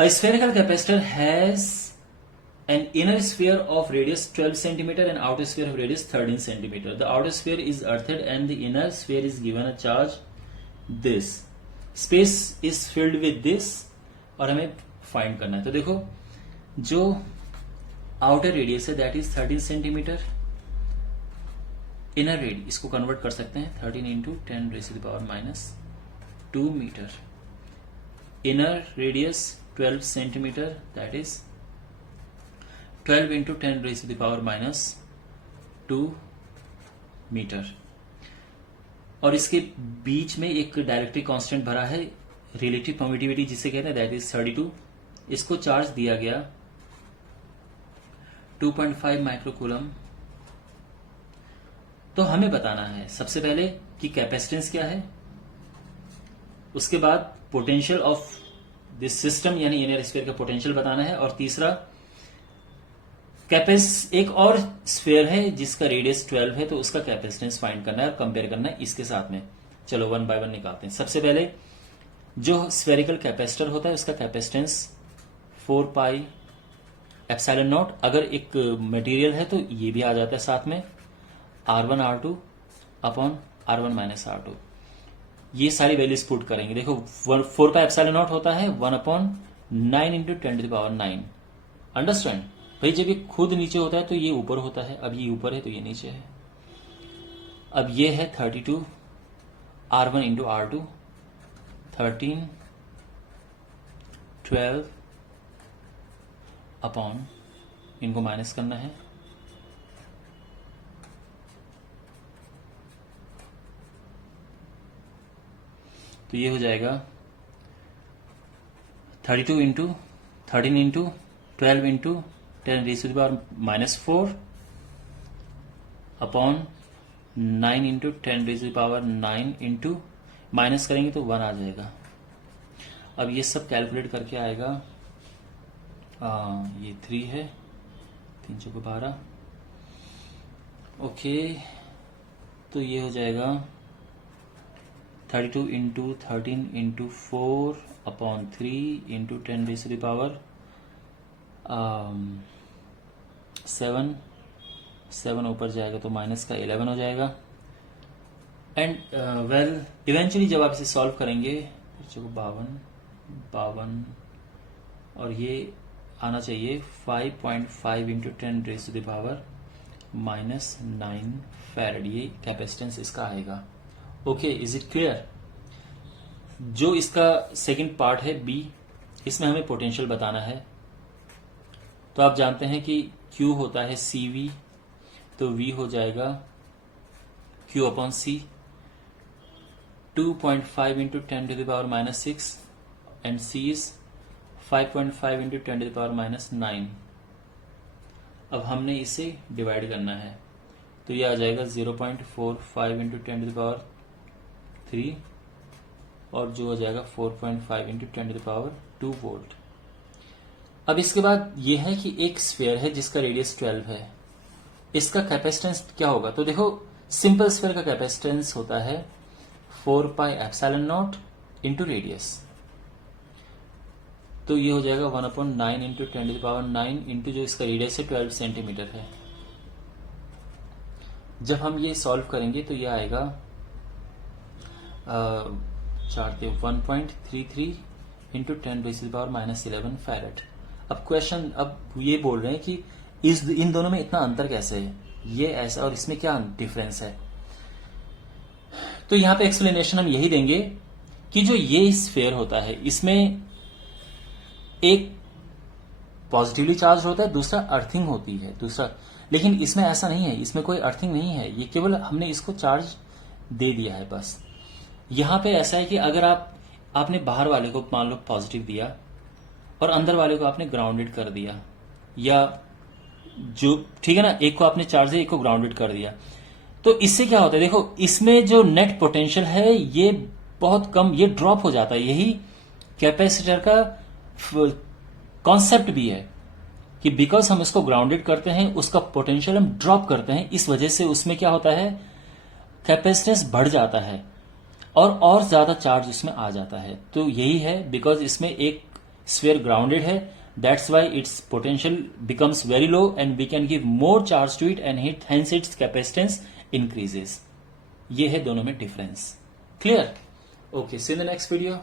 A spherical capacitor has an inner sphere of radius 12 centimeter and outer sphere of radius 13 centimeter. The outer sphere is earthed and the inner sphere is given a charge this. Space is filled with this और हमें find करना है. तो देखो जो outer radius है that is 13 centimetre. Inner radius इसको convert कर सकते हैं 13 into 10 raise to the power minus 2 metre. Inner radius 12 centimetre that is 12 into 10 raise to the power minus 2 metre. और इसके बीच में एक डायरेक्ट्रिक कांस्टेंट भरा है रिलेटिव परमिटिविटी जिसे कहते हैं दैट इज 32. इसको चार्ज दिया गया 2.5 माइक्रोकूलम. तो हमें बताना है सबसे पहले कि कैपेसिटेंस क्या है, उसके बाद पोटेंशियल ऑफ दिस सिस्टम यानी इनर स्फीयर का पोटेंशियल बताना है, और तीसरा एक और स्फीयर है जिसका रेडियस 12 है तो उसका कैपेसिटेंस फाइंड करना है और कंपेयर करना है इसके साथ में. चलो वन बाय वन निकालते हैं. सबसे पहले जो स्फेरिकल कैपेसिटर होता है उसका कैपेसिटेंस 4 पाई एप्सिलॉन नॉट. अगर एक मटेरियल है तो ये भी आ जाता है साथ में R1 R2 upon R1 minus R2. ये सारी वैल्यूज पुट करेंगे. देखो 4 पाई एप्सिलॉन नॉट होता है 1 upon 9 into 10 to the power 9. Understand भाई. जब ये खुद नीचे होता है तो ये ऊपर होता है. अब ये ऊपर है तो ये नीचे है. अब ये है 32 R1 इंटू R2 13 12 अपॉन इनको माइनस करना है तो ये हो जाएगा 32 into 13 into 12 into 10 raise to the power minus 4 upon 9 into 10 raise to the power 9 into minus करेंगे तो 1 आ जाएगा. अब ये सब कैलकुलेट करके आएगा ये 3 है 3 चौके 12. ओके तो ये हो जाएगा 32 into 13 into 4 upon 3 into 10 raise to the power 7 ऊपर जाएगा तो माइनस का 11 हो जाएगा. एंड वेल इवेंचुअली जब आप इसे सॉल्व करेंगे 52 और ये आना चाहिए 5.5 into 10 raise to the power minus 9 farad. ये कैपेसिटेंस इसका आएगा. Okay is it clear. जो इसका सेकंड पार्ट है बी, इसमें हमें पोटेंशियल बताना है. तो आप जानते हैं कि Q होता है CV, तो V हो जाएगा Q upon C 2.5 into 10 to the power minus 6 and C is 5.5 into 10 to the power minus 9. अब हमने इसे डिवाइड करना है तो ये आ जाएगा 0.45 इंटू 10 टू द पावर 3 और जो हो जाएगा 4.5 into 10 to the power 2 volt. अब इसके बाद ये है कि एक स्फीयर है जिसका रेडियस 12 है. इसका कैपेसिटेंस क्या होगा. तो देखो सिंपल स्फीयर का कैपेसिटेंस होता है 4 pi epsilon naught into radius. तो ये हो जाएगा 1 upon 9 into 10 to the power 9 into जो इसका रेडियस है 12 सेंटीमीटर है. जब हम ये सॉल्व करेंगे तो ये आएगा 1.33 into 10 raise to the power minus 11 farad. अब क्वेश्चन अब ये बोल रहे हैं कि इन दोनों में इतना अंतर कैसे है, ये ऐसा और इसमें क्या डिफरेंस है. तो यहां पे एक्सप्लेनेशन हम यही देंगे कि जो ये स्फीयर होता है इसमें एक पॉजिटिवली चार्ज होता है, दूसरा अर्थिंग होती है दूसरा. लेकिन इसमें ऐसा नहीं है, इसमें कोई अर्थिंग नहीं है. ये केवल हमने इसको चार्ज दे दिया है बस. यहां पे ऐसा है कि अगर आपने बाहर वाले को मान लो पॉजिटिव दिया और अंदर वाले को आपने ग्राउंडेड कर दिया, या जो ठीक है ना, एक को आपने चार्ज दिया एक को ग्राउंडेड कर दिया, तो इससे क्या होता है. देखो इसमें जो नेट पोटेंशियल है ये बहुत कम, ये ड्रॉप हो जाता है. यही कैपेसिटर का कॉन्सेप्ट भी है कि बिकॉज हम इसको ग्राउंडेड करते हैं उसका पोटेंशियल हम ड्रॉप करते हैं, इस वजह से उसमें क्या होता है कैपेसिटेंस बढ़ जाता है और ज्यादा चार्ज इसमें आ जाता है. तो यही है बिकॉज इसमें एक स्फीयर ग्राउंडेड है, that's why its potential becomes very low and we can give more charge to it and hence its capacitance increases. ये है दोनों में difference. Clear? Okay, see in the next video.